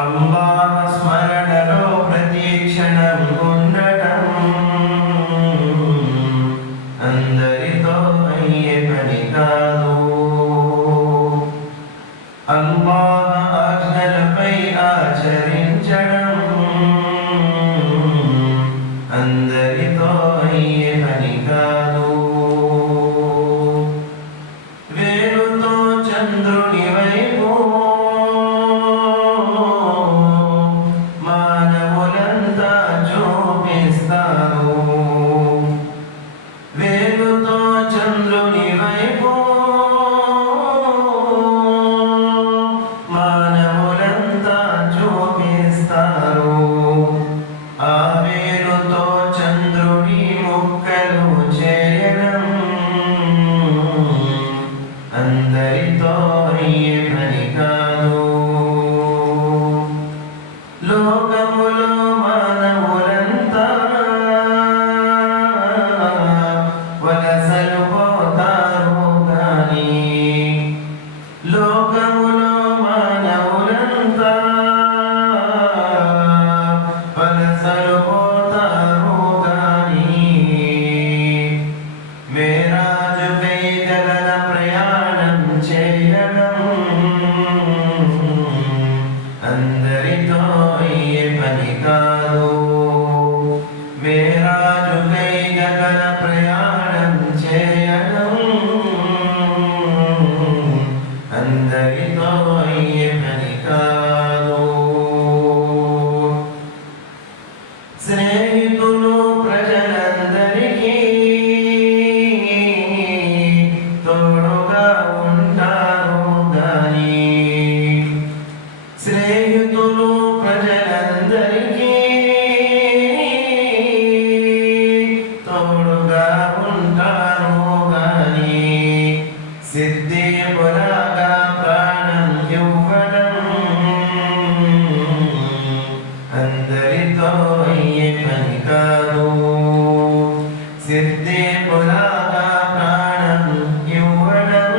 అల్లాహ స్మరణలో ప్రతి క్షణం ఉండటం. بالبراء ഗൗറയ്യ നൽകാതോ സിദ്ധേ പുലാക പ്രാണം യൗവനം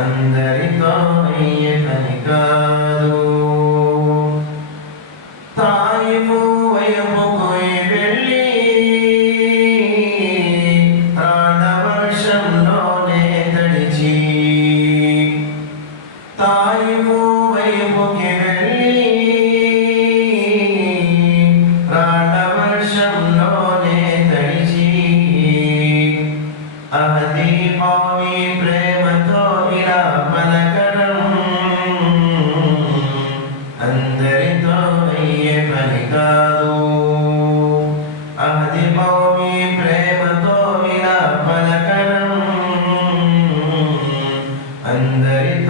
അന്തരി ഗൗറയ്യ നൽകാതോ തായ്മൂ തായ്മൂ വൈമുഖിരൽ and there is